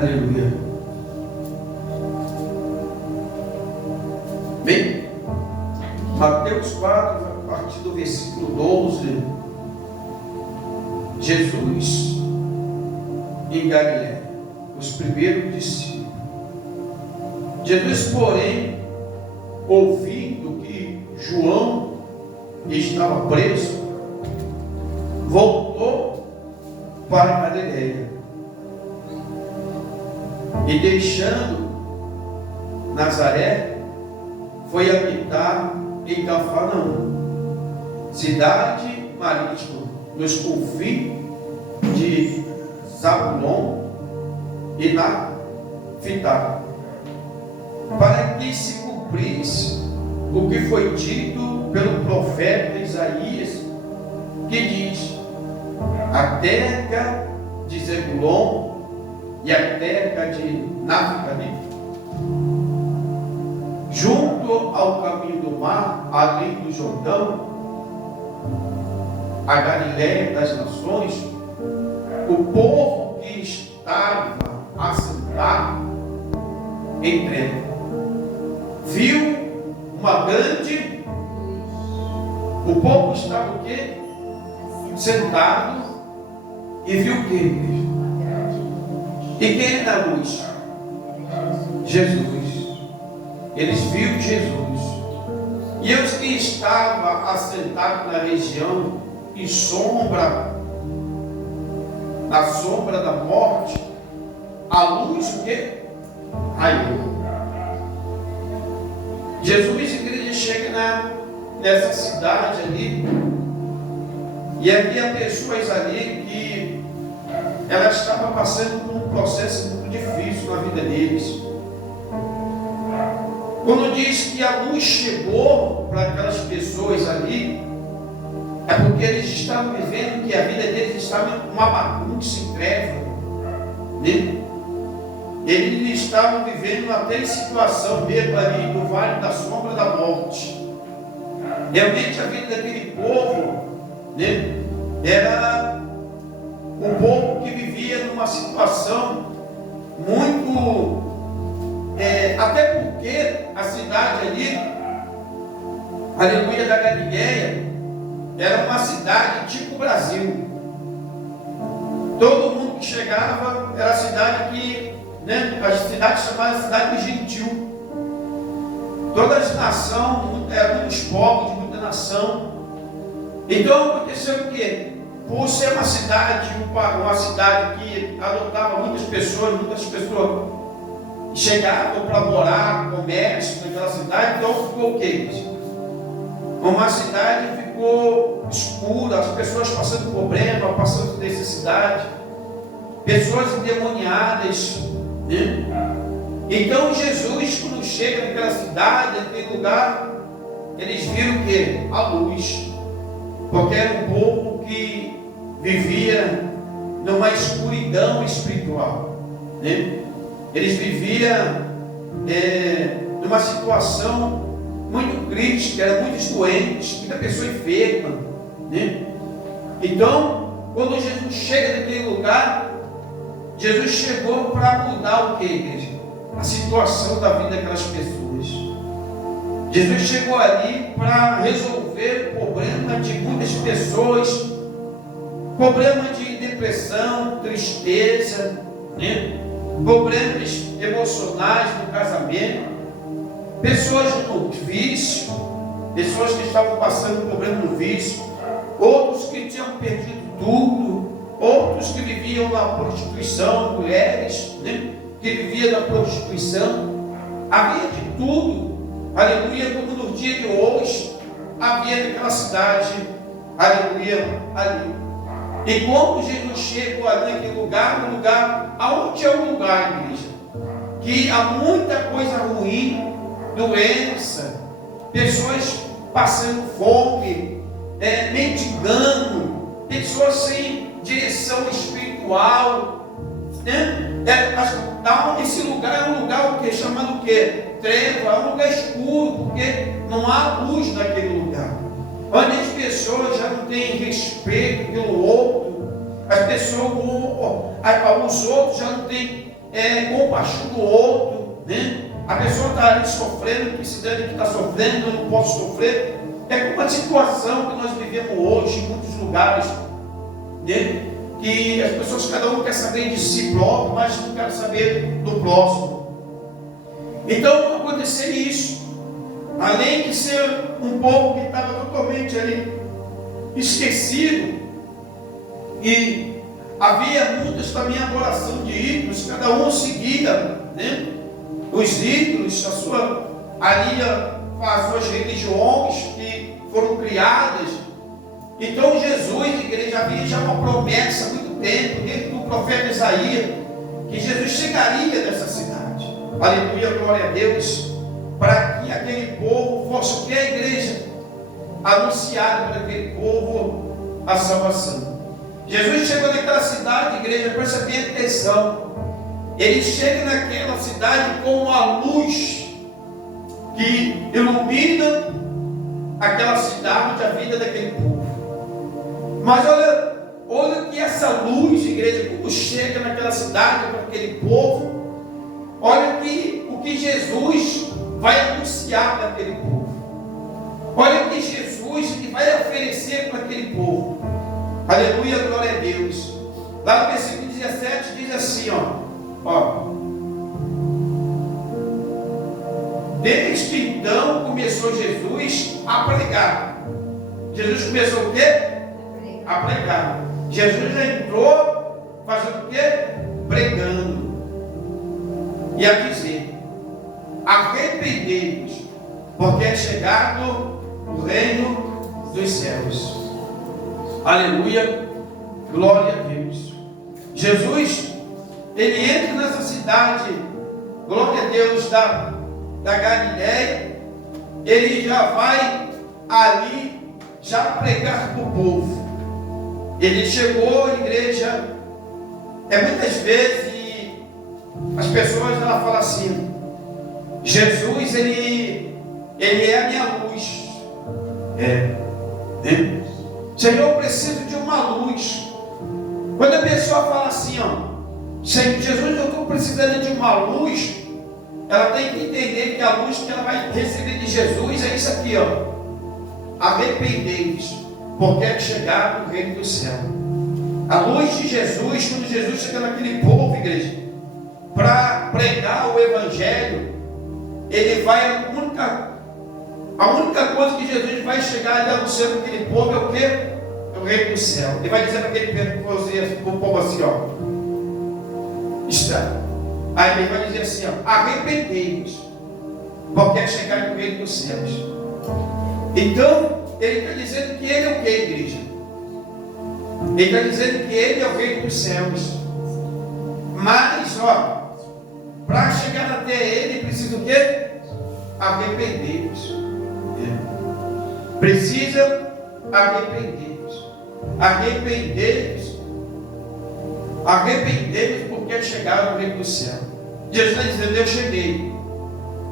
Aleluia. Bem, Mateus 4, a partir do versículo 12. Jesus em Galiléia, os primeiros discípulos. Jesus, porém, ouvindo que João estava preso, voltou para Galiléia e, deixando Nazaré, foi habitar em Cafarnaum, cidade marítima, nos confins de Zabulon e Naphtali, para que se cumprisse o que foi dito pelo profeta Isaías, que diz: a terra de Zebulon e a terra de Naphtali, junto ao caminho do mar, além do Jordão, a Galiléia das nações, o povo que estava assentado em treva viu uma grande. O povo estava o quê? Sentado, e viu o quê? E quem é da luz? Jesus. Eles viram Jesus. E os que estavam assentados na região em sombra, na sombra da morte, a luz o quê? Raiou. Jesus, igreja, chega nessa cidade ali, e havia pessoas ali que elas estavam passando por um processo muito difícil na vida deles. Quando diz que a luz chegou para aquelas pessoas ali, é porque eles estavam vivendo que a vida deles estava uma bagunça em treva, né? Eles estavam vivendo até em situação mesmo ali no vale da sombra da morte. Realmente a vida daquele povo, né, era um povo que vivia numa situação muito, até porque a cidade ali, aleluia, da Galiléia, era uma cidade tipo Brasil. Todo mundo que chegava era a cidade que, né, a cidade chamada cidade do gentil. Toda a nação, eram muitos povos de muita nação. Então aconteceu o quê? Por ser uma cidade que adotava muitas pessoas chegavam para morar, comércio naquela cidade, então ficou o quê? Uma cidade ficou escura, as pessoas passando problema, passando necessidade, pessoas endemoniadas, né? Então Jesus, quando chega naquela cidade, naquele lugar, eles viram o quê? A luz, porque era um povo que vivia numa escuridão espiritual, né? Eles viviam numa situação muito crítica, eram muitos doentes, muita pessoa enferma, né? Então, quando Jesus chega naquele lugar, Jesus chegou para mudar o que, igreja? A situação da vida daquelas pessoas. Jesus chegou ali para resolver o problema de muitas pessoas, problema de depressão, tristeza, né? Problemas emocionais no casamento, pessoas no vício, pessoas que estavam passando problema no vício, outros que tinham perdido tudo, outros que viviam na prostituição, mulheres, né, que viviam na prostituição. Havia de tudo, aleluia, como no dia de hoje havia naquela cidade, aleluia, ali. E quando Jesus chegou ali naquele lugar, um lugar, aonde é um lugar, igreja, que há muita coisa ruim, doença, pessoas passando fome, mendigando, pessoas sem direção espiritual, né? Esse lugar é um lugar o quê? Chamado o quê? Treva, é um lugar escuro, porque não há luz naquele lugar. Onde as pessoas já não têm respeito pelo outro, As pessoas, os outros já não têm compaixão do outro, né? A pessoa está ali sofrendo, precisando que está sofrendo, eu não posso sofrer. É como a situação que nós vivemos hoje em muitos lugares, né? Que as pessoas, cada um quer saber de si próprio, mas não quer saber do próximo. Então aconteceu isso. Além de ser um povo que estava totalmente ali esquecido, e havia muitas também adoração de ídolos, cada um seguia, né, os ídolos, as suas religiões que foram criadas. Então Jesus, igreja, havia já uma promessa há muito tempo, desde o profeta Isaías, que Jesus chegaria nessa cidade. Aleluia, glória a Deus, para que aquele povo fosse o que a igreja anunciada para aquele povo a salvação. Jesus chegou naquela cidade, igreja, presta bem atenção. Ele chega naquela cidade com uma luz que ilumina aquela cidade, a vida daquele povo. Mas olha que essa luz, igreja, quando chega naquela cidade para aquele povo, olha o que Jesus vai anunciar para aquele povo. Olha o que Jesus vai oferecer para aquele povo. Aleluia, glória a Deus. Lá no versículo 17 diz assim, desde que então começou Jesus a pregar. Jesus começou o quê? A pregar. Jesus já entrou fazendo o quê? Pregando. E a dizer: arrependei-vos, porque é chegado o reino dos céus. Aleluia, glória a Deus. Jesus, ele entra nessa cidade, glória a Deus, da Galileia. Ele já vai ali já pregar para o povo. Ele chegou, igreja, muitas vezes as pessoas falam assim: Jesus, ele é a minha luz. Senhor, eu preciso de uma luz. Quando a pessoa fala assim, Senhor, Jesus, eu estou precisando de uma luz, ela tem que entender que a luz que ela vai receber de Jesus é isso aqui, arrependei-vos, porque é chegado o reino do céu. A luz de Jesus, quando Jesus chega naquele povo, igreja, para pregar o evangelho, ele vai, a única coisa que Jesus vai chegar ali anunciando para aquele povo é o quê? É o reino do céu. Ele vai dizer para aquele povo assim, está. Aí ele vai dizer assim, arrependei-vos, porque é chegar no reino dos céus. Então, ele está dizendo que ele é o que, igreja? Ele está dizendo que ele é o reino dos céus. Mas, para chegar até ele, precisa o quê? Arrepender-vos. Precisa arrepender-vos. Arrepender-vos. Arrepender-vos, porque é chegar no reino do céu. Jesus está dizendo: eu cheguei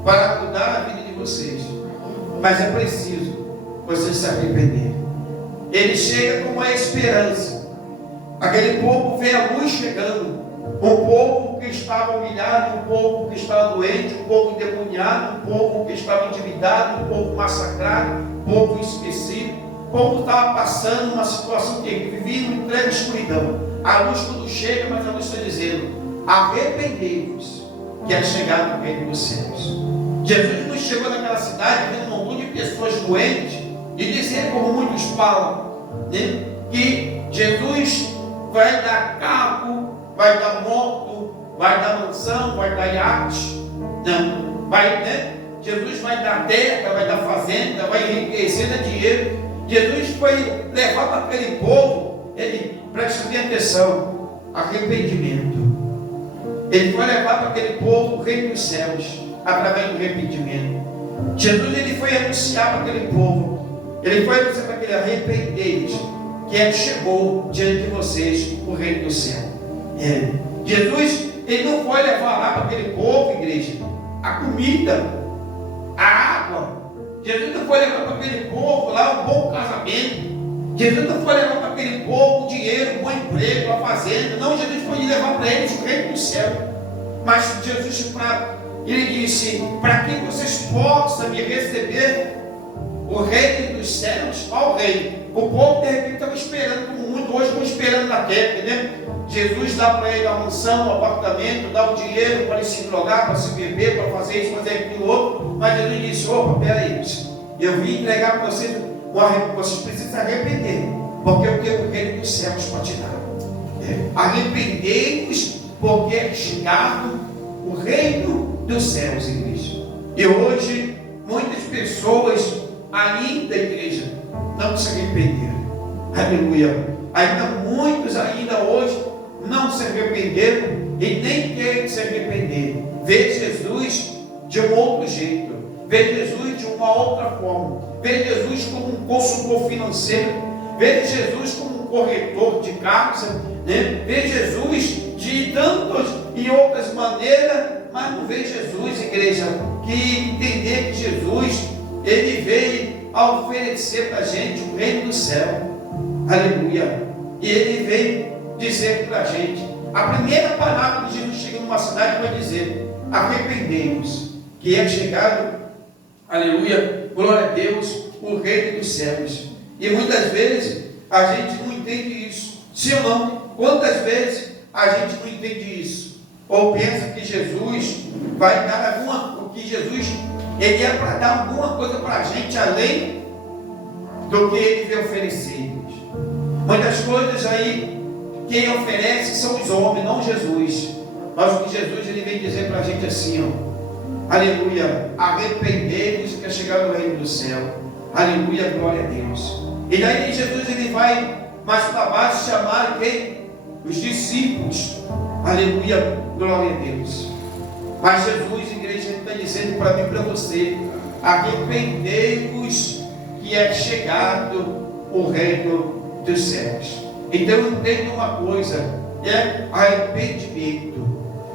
para mudar a vida de vocês, mas é preciso vocês se arrependerem. Ele chega com a esperança. Aquele povo vê a luz chegando. Um povo que estava humilhado, um povo que estava doente, um povo endemoniado, um povo que estava endividado, um povo massacrado, um povo esquecido. O povo estava passando uma situação que vivia em plena escuridão. A luz quando chega, mas a luz está dizendo: arrependei-vos, que é chegado no reino dos céus. Jesus não chegou naquela cidade vendo um monte de pessoas doentes e dizendo, como muitos falam, né, que Jesus vai dar carro, vai dar moto, vai dar mansão, vai dar iate. Não, Jesus vai dar terra, vai dar fazenda, vai enriquecer, dar dinheiro. Jesus foi levar para aquele povo, ele, preste bem atenção, arrependimento. Ele foi levar para aquele povo o reino dos céus, através do arrependimento. Jesus, ele foi anunciar para aquele povo, ele foi anunciar para aquele: arrependei-vos, que chegou diante de vocês o reino do céu. Jesus, ele não foi levar lá para aquele povo, igreja, a comida, a água. Jesus não foi levar para aquele povo lá um bom casamento. Jesus não foi levar para aquele povo dinheiro, bom emprego, a fazenda. Não, Jesus foi levar para eles o reino do céu. Mas Jesus, ele disse, para que vocês possam me receber o reino dos céus, qual reino? O povo de repente estava esperando, como muito hoje estão esperando na terra, né? Jesus dá para ele a mansão, o apartamento, dá o dinheiro para ele se drogar, para se beber, para fazer isso, fazer aquilo outro. Mas Jesus disse, opa, peraí, eu vim entregar para vocês, vocês precisam se arrepender, porque eu tenho o reino dos céus para te dar. Arrependei-vos, porque é chegado o reino dos céus, igreja. E hoje, muitas pessoas ainda, igreja, não se arrependeram. Aleluia. Ainda muitos ainda hoje não se arrependeram e nem querem se arrepender. Vê Jesus de um outro jeito. Vê Jesus de uma outra forma. Vê Jesus como um consultor financeiro. Vê Jesus como um corretor de carros, né? Vê Jesus de tantas e outras maneiras, mas não vê Jesus, igreja, que entender que Jesus, ele veio a oferecer para a gente o reino do céu. Aleluia. E ele veio dizer para a gente, a primeira palavra que Jesus chega numa cidade vai dizer, arrependei-vos, que é chegado, aleluia, glória a Deus, o reino dos céus. E muitas vezes a gente não entende isso. Sim ou não? Quantas vezes a gente não entende isso? Ou pensa que Jesus vai dar o que Jesus, ele é para dar alguma coisa para a gente além do que ele veio oferecer. Muitas coisas aí, quem oferece são os homens, não Jesus. Mas o que Jesus ele vem dizer para a gente assim, ó, aleluia, arrependei-vos que é chegado o reino do céu. Aleluia, glória a Deus. E daí Jesus ele vai mais para baixo chamar quem? Os discípulos. Aleluia, glória a Deus. Mas Jesus, igreja, está dizendo para mim e para você, arrependei-vos que é chegado o reino dos céus. Então entenda uma coisa, é arrependimento.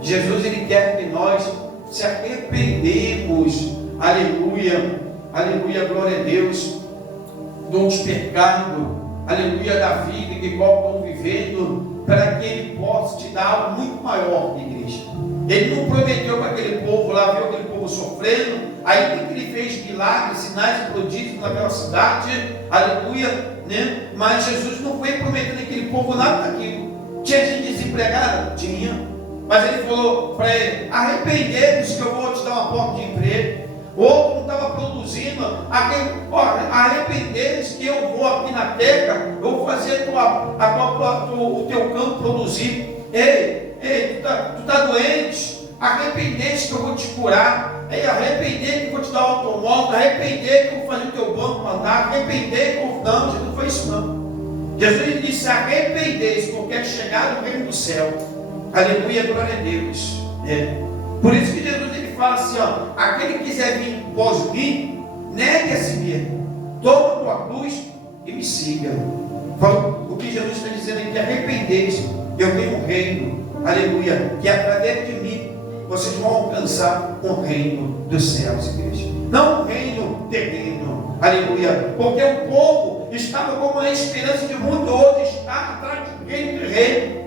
Jesus ele quer que nós se arrependemos, aleluia, aleluia, glória a Deus, dos pecados, aleluia, da vida que qual estão vivendo, para que ele possa te dar algo muito maior, igreja. Ele não prometeu para aquele povo lá, viu aquele povo sofrendo, aí que ele fez milagres, sinais e prodígios naquela cidade, aleluia, né? Mas Jesus não foi prometendo aquele povo nada daquilo. Tinha gente desempregada? Tinha. Mas ele falou para ele, arrependei-vos que eu vou te dar uma porta de emprego. Outro não estava produzindo, arrependei-vos que eu vou aqui na terra, eu vou fazer o teu campo produzir. Ei, tu está doente, arrependei-vos que eu vou te curar. Ei, arrependei que eu vou te dar um automóvel, arrependei que eu vou fazer o teu banco mandar, arrependei que eu... Não, Jesus não foi isso não. Jesus disse, arrependei-vos, porque é chegado o reino do céu. Aleluia, glória a Deus. Por isso que Jesus ele fala assim, ó, aquele que quiser vir após mim, negue a si mesmo, toma a tua cruz e me siga. O que Jesus está dizendo é que arrependei-vos, eu tenho um reino, aleluia, que através de mim vocês vão alcançar o reino dos céus, igreja. Não o reino terreno, aleluia, porque o povo estava com uma esperança de muito, hoje está atrás do reino terreno.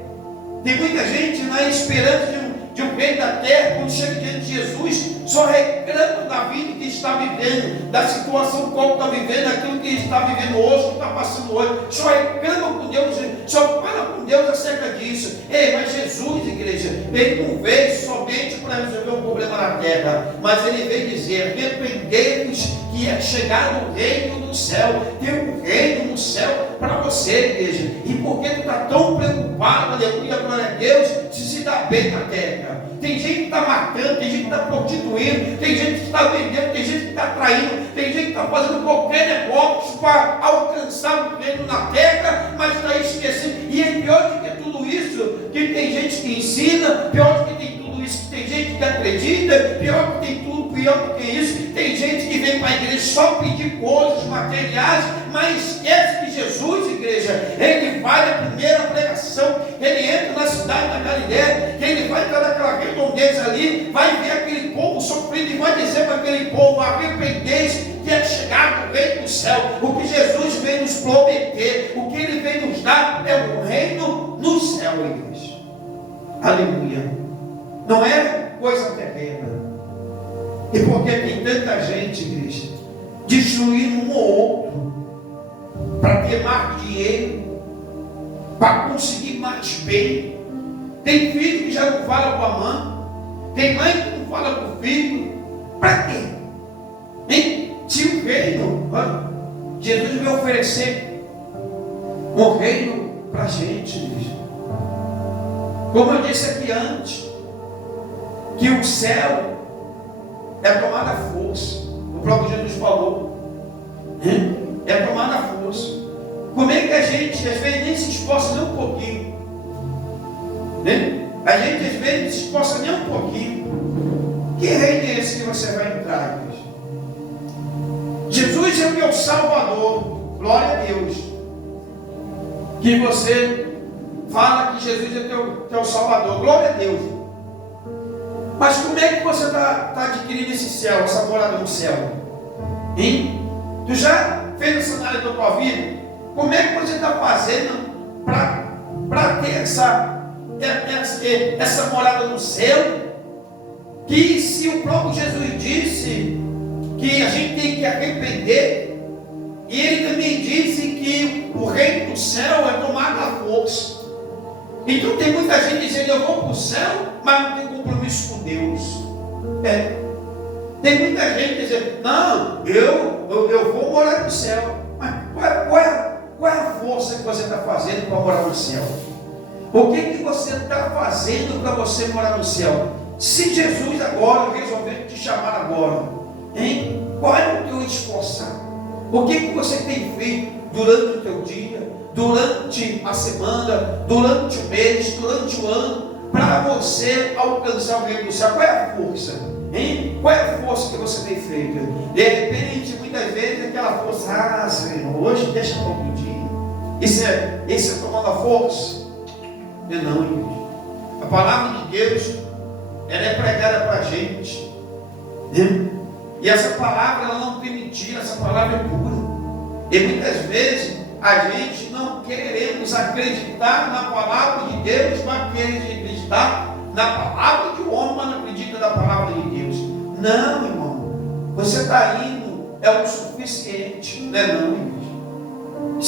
Tem muita gente na esperança de um reino da terra, quando chega diante de Jesus, só reclama da vida que está vivendo, da situação qual está vivendo, aquilo que está vivendo hoje, que está passando hoje, só reclama com Deus, só fala com Deus acerca disso. Ei, mas Jesus, igreja, ele não veio somente para resolver um problema na terra, mas ele veio dizer, arrependei-vos que é chegado o reino do céu. Tem um reino no céu para você, igreja. E por que tu está tão preocupado, aleluia, glória a Deus, se dá bem na terra? Tem gente que está matando, tem gente que está prostituindo, tem gente que está vendendo, tem gente que está traindo, tem gente que está fazendo qualquer negócio para alcançar o reino na terra, mas está esquecendo. E é pior do que tudo isso, que tem gente que ensina, pior do que tem tudo isso, que tem gente que acredita, pior do que tem tudo, pior do que isso, tem gente que vem para a igreja só pedir coisas materiais, mas esquece que Jesus, igreja, ele vai na primeira pregação, ele entra na cidade da Galiléia, ele vai estar naquela redondeza ali, vai ver aquele povo sofrendo e vai dizer para aquele povo, arrependei-se que é chegar no reino do céu. O que Jesus veio nos prometer, o que Ele veio nos dar, é o reino no céu, igreja. Aleluia. Não é coisa terrena. E porque tem tanta gente, igreja, destruindo um ou outro, para ter mais dinheiro, para conseguir mais bem. Tem filho que já não fala com a mãe, tem mãe que não fala com o filho. Para quê? Hein? Se o reino, Jesus vai oferecer um reino para a gente, igreja. Como eu disse aqui antes, que o céu é tomada a força. O próprio Jesus falou. É tomada a força. Como é que a gente às vezes nem se esforça nem um pouquinho? A gente às vezes não se esforça nem um pouquinho. Que reino é esse que você vai entrar, igreja? Jesus é o meu Salvador. Glória a Deus. Que você fala que Jesus é teu Salvador. Glória a Deus. Mas como é que você está adquirindo esse céu, essa morada no céu? Hein? Tu já fez essa análise da tua vida? Como é que você está fazendo para ter essa morada no céu? Que se o próprio Jesus disse que a gente tem que arrepender, e Ele também disse que o reino do céu é tomado à força. Então tem muita gente dizendo: eu vou para o céu, mas não tenho compromisso com Deus. Tem muita gente dizendo: não, eu vou morar no céu. Mas qual é a força que você está fazendo para morar no céu? O que você está fazendo para você morar no céu? Se Jesus agora resolver te chamar agora, hein? Qual é o teu esforçar? O que você tem feito durante o teu dia, durante a semana, durante o mês, durante o ano, para você alcançar o reino do céu? Qual é a força? Hein? Qual é a força que você tem feito? De repente, muitas vezes, aquela força: Senhor, hoje deixa para outro dia. Isso é tomando a força? Não, irmão. A palavra de Deus, ela é pregada para a gente. E essa palavra, ela não tem mentira, essa palavra é pura. E muitas vezes a gente não queremos acreditar na palavra de Deus, mas queremos acreditar na palavra de um homem, mas não acredita na palavra de Deus. Não, irmão. Você está indo, é o suficiente. Não é não, irmão.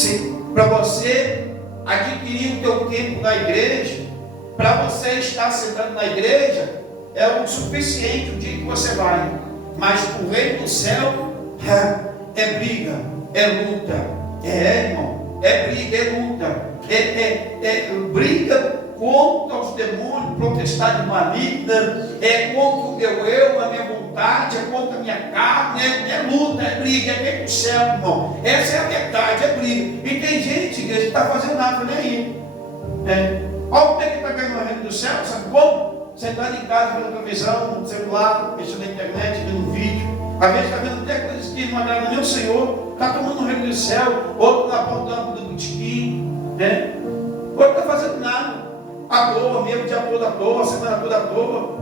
Para você adquirir o teu tempo na igreja, para você estar sentado na igreja, é o suficiente o dia que você vai. Mas o reino do céu é briga, é luta, irmão, é briga, é luta, é briga contra os demônios, potestade maligna, é contra o meu eu, a minha vontade, é contra a minha carne, é luta, é briga, é reino do céu, irmão. Essa é a verdade, é briga. E tem gente que está fazendo nada nem aí. Olha como é que está ganhando o reino do céu, sabe como? Sentado em casa, vendo televisão, no celular, mexendo na internet, vendo vídeo. Às vezes está vendo até coisas que não agradam nem o Senhor. Está tomando o reino do céu, outro na porta do botequim, outro está fazendo nada. À toa, mesmo dia todo à toa, a semana toda à toa.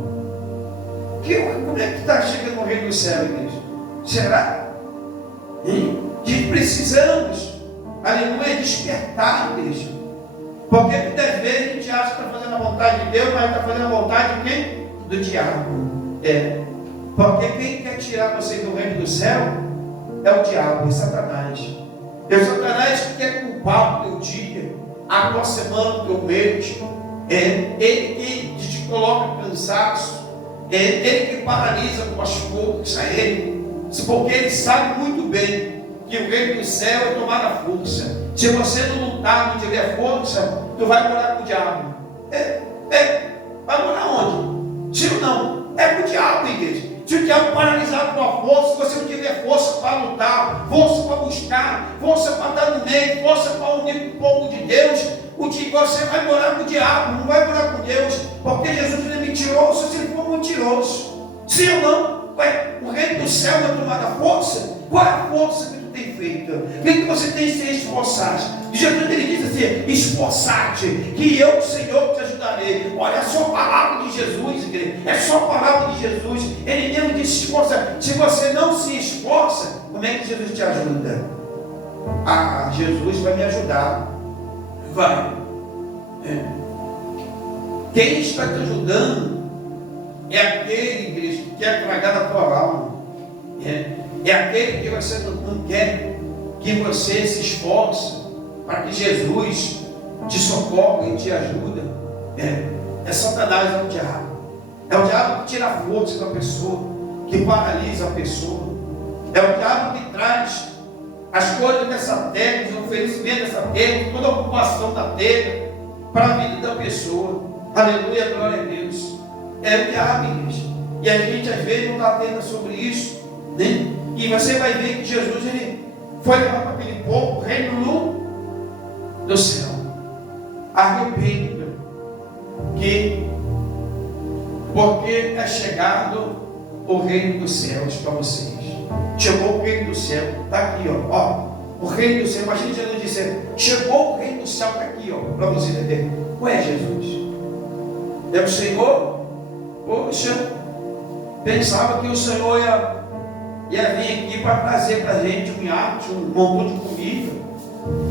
Como é que está chegando no reino do céu, igreja? Será? Que precisamos, aleluia, despertar, igreja. Porque muitas vezes a gente acha que está fazendo a vontade de Deus, mas está fazendo a vontade de quem? Do diabo. Porque quem quer tirar você do reino do céu é o diabo, é Satanás. É o Satanás que quer culpar o teu dia, a tua semana, o teu mês. Ele que te coloca cansaço. Ele que paralisa com as forças. Porque ele sabe muito bem que o reino do céu é tomar a força. Se você não lutar, não tiver força, tu vai morar com o diabo. Vai morar onde? Se não, é com o diabo, igreja. Se o diabo paralisar a tua força, se você não tiver força para lutar, força para buscar, força para estar no meio, força para unir com o povo de Deus, você vai morar com o diabo, não vai morar com Deus, porque Jesus não é mentiroso se ele for mentiroso. Sim ou não? O reino do céu é tomar a força. Qual é a força que tu tem feito? O que você tem se esforçado? Jesus ele diz assim: esforçar-te, que eu, Senhor, te ajudarei. Olha, é só a palavra de Jesus, igreja. É só a palavra de Jesus. Ele mesmo disse: esforça. Se você não se esforça, como é que Jesus te ajuda? Ah, Jesus vai me ajudar. Vai. Quem está te ajudando é aquele, igreja, que quer tragar a tua alma. É aquele que você não quer que você se esforce para que Jesus te socorra e te ajuda. É Satanás, é o diabo. É o diabo que tira a força da pessoa, que paralisa a pessoa. É o diabo que traz as coisas dessa terra, os oferecimentos dessa terra, toda a ocupação da terra para a vida da pessoa. Aleluia, glória a Deus. É o diabo, igreja. E a gente às vezes não está atento sobre isso, né? E você vai ver que Jesus ele foi levar para aquele povo o reino do céu. Arrependa, porque é chegado o reino dos céus para vocês. Chegou o reino do céu, está aqui, ó. O reino do céu, imagina Jesus dizendo: chegou o reino do céu, está aqui, ó, para você entender. Ué, Jesus, é o Senhor? Poxa, pensava que o Senhor ia vir aqui para trazer para a gente um iate, um montão de comida.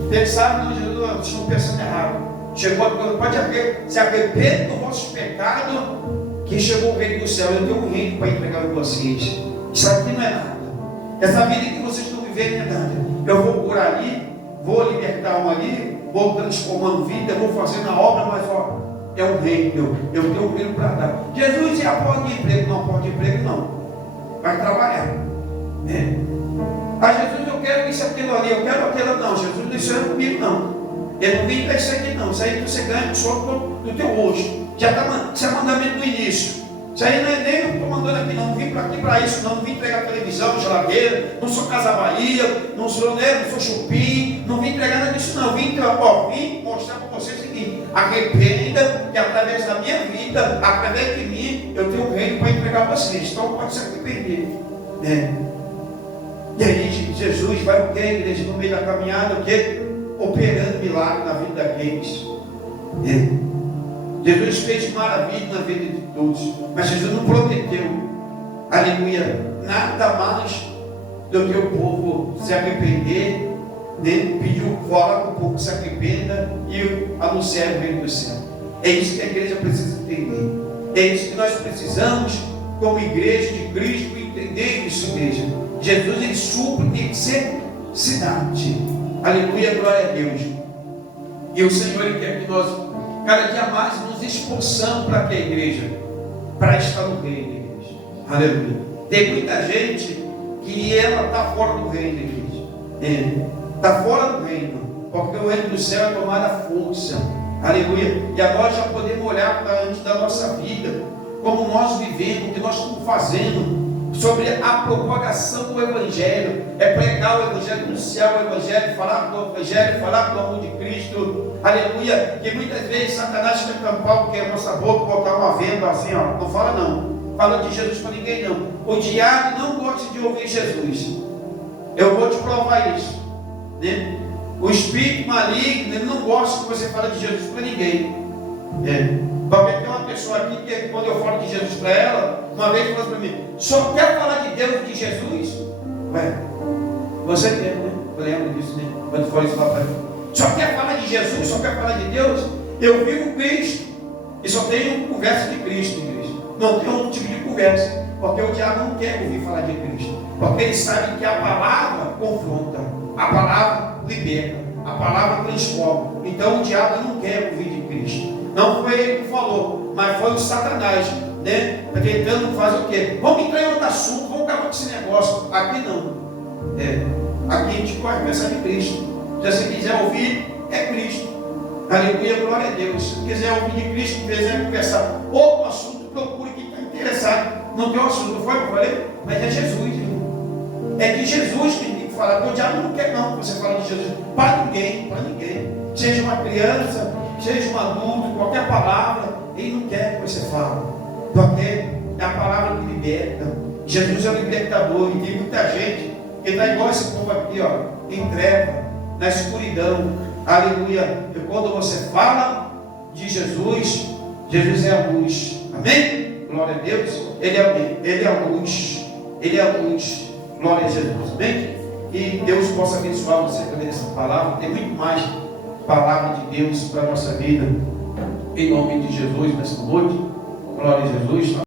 Pensava, não, Jesus, estou pensando errado. Chegou, pode se arrepender do vosso pecado, que chegou o reino do céu. Eu tenho um reino para entregar para vocês. Isso aqui não é nada. Essa vida que vocês estão vivendo não é nada. Eu vou curar ali, vou libertar um ali, vou transformando vida, vou fazendo a obra, mas é um reino, eu tenho um reino para dar. Jesus é a porta de emprego, não, porta de emprego não. Vai trabalhar. Ah, Jesus, eu quero isso, aquilo ali, eu quero aquilo, não. Jesus não isso comigo, não. Eu não vim para isso aqui, não. Isso aí você ganha só do teu rosto. Isso é mandamento do início. Isso aí não é nem eu estou mandando aqui, não. Não vim para aqui para isso, não. Não vim entregar televisão, geladeira, não sou Casa Bahia, não sou chupim, não vim entregar nada disso, não. Vim mostrar para vocês o seguinte: arrependa, que através da minha vida, através de mim, eu tenho um reino para entregar a vocês. Então pode se arrepender. E aí Jesus vai o que, igreja, no meio da caminhada, o que? Operando milagre na vida daqueles. Jesus fez maravilha na vida de todos, mas Jesus não prometeu, aleluia, nada mais do que o povo se arrepender, né? Pediu fora que o povo se arrependa e anunciar o reino do céu. É isso que a igreja precisa entender. É isso que nós precisamos, como igreja de Cristo, entender isso, igreja. Jesus ele supre necessidade. Aleluia, glória a Deus. E o Senhor ele quer que nós cada dia mais nos esforçamos para que a igreja, para estar no reino, igreja. Aleluia. Tem muita gente que ela está fora do reino, igreja. Está fora do reino, porque o reino do céu é tomada força. Aleluia. E agora já podemos olhar para antes da nossa vida, como nós vivemos, o que nós estamos fazendo sobre a propagação do Evangelho. É pregar o Evangelho, anunciar o Evangelho, falar do Evangelho, falar do amor de Cristo. Aleluia. Que muitas vezes Satanás quer tampar o que é a nossa boca, botar uma venda assim, ó. Não fala não. Fala de Jesus para ninguém não. O diabo não gosta de ouvir Jesus. Eu vou te provar isso, né? O espírito maligno, ele não gosta que você fale de Jesus para ninguém. Porque tem uma pessoa aqui que quando eu falo de Jesus para ela, uma vez falou para mim: só quer falar de Deus e de Jesus? Ué, você mesmo, né? Eu lembro disso, né? Quando foi isso lá para mim. Só quer falar de Jesus, só quer falar de Deus? Eu vivo Cristo e só tenho conversa de Cristo, igreja. Não tenho outro tipo de conversa, porque o diabo não quer ouvir falar de Cristo, porque ele sabe que a palavra confronta, a palavra liberta, a palavra transforma. Então o diabo não quer ouvir de Cristo. Não foi ele que falou, mas foi o Satanás, né? Tentando fazer o quê? Vamos entrar em outro assunto, vamos acabar com esse negócio. Aqui não. Aqui a gente pode pensar em Cristo. Se você quiser ouvir, é Cristo. Aleluia, glória a Deus. Se quiser ouvir de Cristo, se quiser conversar outro assunto, procure quem está interessado. Não tem um assunto, não foi o que eu falei? Mas é Jesus, irmão. É de Jesus que a gente tem que falar. Porque o diabo não quer não que você fale de Jesus para ninguém, para ninguém. Seja uma criança, seja um adulto, qualquer palavra, ele não quer que você fale, porque é a palavra que liberta. Jesus é o libertador, e tem muita gente que está igual esse povo aqui, ó, em treva, na escuridão. Aleluia. E quando você fala de Jesus, Jesus é a luz. Amém? Glória a Deus. Ele é a luz. Ele é a luz. Glória a Jesus. Amém? E Deus possa abençoar você também nessa palavra. Tem muito mais palavra de Deus para a nossa vida. Em nome de Jesus, nessa noite. Glória a Jesus.